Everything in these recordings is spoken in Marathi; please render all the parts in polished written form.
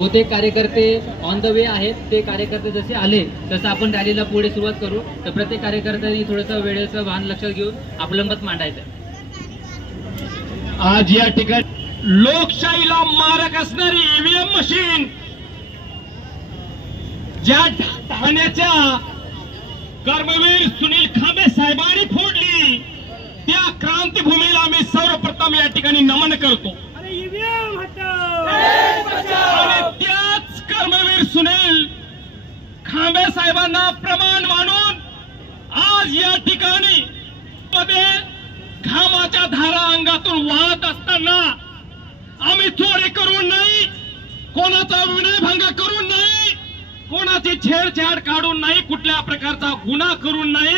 बहुतेक कार्यकर्ते ऑन द वे आहेत। ते कार्यकर्ते जसे आले तसं आपण रॅलीला पुढे सुरुवात करू। तर प्रत्येक कार्यकर्त्यांनी थोडंसं वेळेचं भान लक्षात घेऊन आपलं मत मांडायचं। आज या ठिकाणी लोकशाहीला मारक असणारी ईव्हीएम मशीन ज्या ठाण्याच्या कर्मवीर सुनील खांबे साहेबांनी फोडली, त्या क्रांतीभूमीला मी सर्वप्रथम या ठिकाणी नमन करतो। आणि त्याच कर्मवीर सुनील खांबे साहेबांना प्रमाण मानून आज या ठिकाणी मध्ये घामाच्या धारा अंगातून वाहत असताना आम्ही चोरी करून नाही, कोणाचा विनयभंग करून नाही, कोणाची छेडछाड काढून नाही, कुठल्या प्रकारचा गुन्हा करून नाही,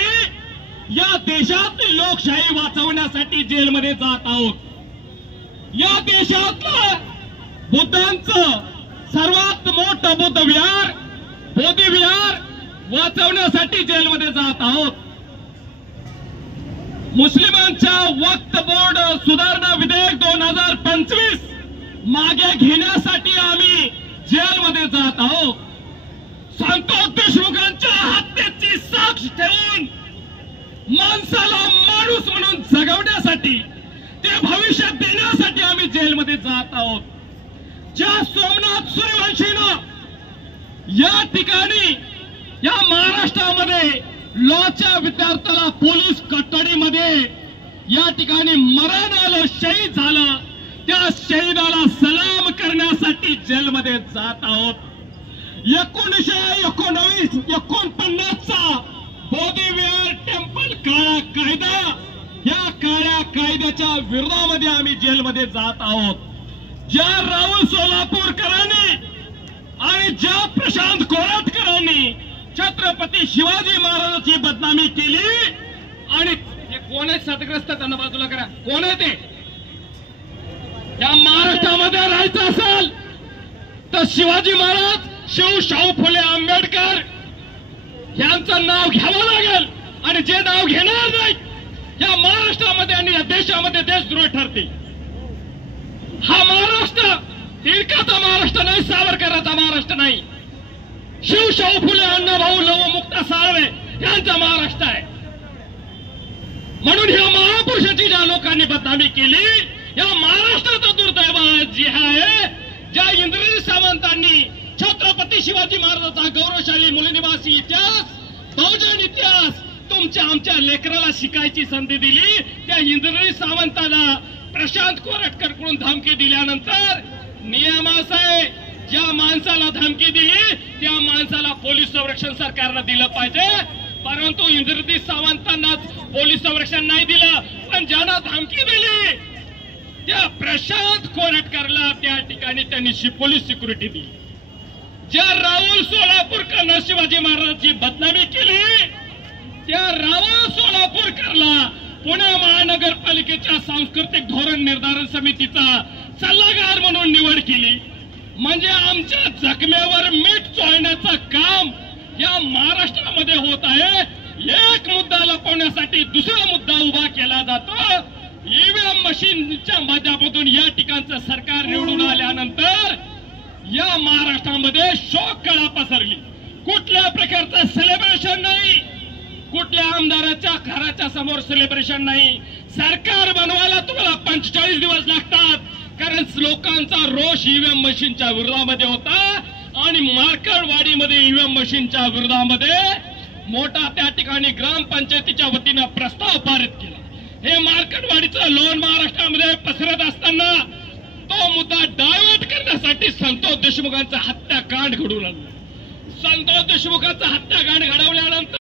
या देशातली लोकशाही वाचवण्यासाठी जेलमध्ये जात आहोत। या देशातलं बुद्धांचं सर्वात मोठं बुद्ध विहार बोधी विहार वाचवण्यासाठी जेलमध्ये जात आहोत। मुस्लिमांच्या वक्फ बोर्ड सुधारणा विधेयक 2025 मागे घेण्यासाठी आम्ही जेलमध्ये जात आहोत। संतोष देशमुखांच्या हत्येची साक्ष ठेवून माणसाला माणूस म्हणून जगवण्यासाठी, ते भविष्य देण्यासाठी आम्ही जेलमध्ये जात आहोत। ज्या सोमनाथ सूर्यवंशीनं या ठिकाणी या महाराष्ट्रामध्ये लॉच्या विद्यार्थ्याला पोलीस कस्टडीमध्ये या ठिकाणी मरण आलं, शहीद झालं, त्या शहीदाला सलाम करण्यासाठी जेलमध्ये जात आहोत। 1949 चा बोधी विहार टेम्पल काळा कायदा, या काळ्या कायद्याच्या विरोधामध्ये आम्ही जेलमध्ये जात आहोत। ज्या राहुल सोलापूरकरांनी आणि ज्या प्रशांत कोराटकरांनी छत्रपती शिवाजी महाराजांची बदनामी केली, आणि हे कोण आहे सदग्रस्त, त्यांना बाजूला करा, कोण आहे ते? या महाराष्ट्रामध्ये राहायचं असेल तर शिवाजी महाराज, शाहू फुले आंबेडकर यांचं नाव घ्यावं लागेल, आणि जे नाव घेणार नाही या महाराष्ट्रामध्ये आणि या देशामध्ये देशद्रोह ठरतील। हा महाराष्ट्र टिळकाचा महाराष्ट्र नाही, सावरकरांचा महाराष्ट्र नाही, शाहू फुले अण्णाभाऊ लवमुक्ता साळवे यांचा महाराष्ट्र आहे। म्हणून ह्या महापुरुषाची ज्या लोकांनी बदनामी केली, या महाराष्ट्राचं दुर्दैव जे आहे, ज्या इंद्रजित सावंतांनी छत्रपती शिवाजी महाराजांचा गौरवशाली मूलनिवासी इतिहास, बहुजन इतिहास तुमच्या आमच्या लेकराला शिकायची संधी दिली, त्या इंद्रजित सावंताला प्रशांत कोराटकर कडून धमकी दिल्यानंतर नियम असा आहे, ज्या माणसाला धमकी दिली त्या माणसाला पोलीस संरक्षण सरकारनं दिलं पाहिजे। परंतु इंद्रजित सावंतांना पोलीस संरक्षण नाही दिलं, पण ज्यांना धमकी दिली त्या प्रशांत कोराटकरला त्या ठिकाणी त्यांनी पोलीस सिक्युरिटी दिली। ज्या राहुल सोलापूरकरनं शिवाजी महाराजांची बदनामी केली, त्या राहुल सोलापूरकरला पुणे महानगरपालिकेच्या सांस्कृतिक धोरण निर्धारण समितीचा सल्लागार म्हणून निवड केली। म्हणजे आमच्या जखमेवर मीठ चोळण्याचं काम या महाराष्ट्रामध्ये होत आहे। एक मुद्दा लपवण्यासाठी दुसरा मुद्दा उभा केला जातो। ईव्हीएम मशीनच्या माध्यमातून या ठिकाणचं सरकार निवडून आल्यानंतर या महाराष्ट्रामध्ये शोक कळा पसरली। कुठल्या प्रकारचं सेलिब्रेशन नाही, कुठल्या आमदाराच्या घराच्या समोर सेलिब्रेशन नाही। सरकार बनवायला तुम्हाला 45 दिवस लागतात, कारण लोकांचा रोष ईव्हीएम मशीनच्या विरोधामध्ये होता, आणि मार्कडवाडीमध्ये ईव्हीएम मशीनच्या विरोधामध्ये मोठा त्या ठिकाणी ग्रामपंचायतीच्या वतीनं प्रस्ताव पारित केला। हे मार्कडवाडीचं लोन महाराष्ट्रामध्ये पसरत असताना तो मुद्दा डायव्हर्ट करण्यासाठी संतोष देशमुखांचा हत्याकांड घडवून आणला। संतोष देशमुखांचा हत्याकांड घडवल्यानंतर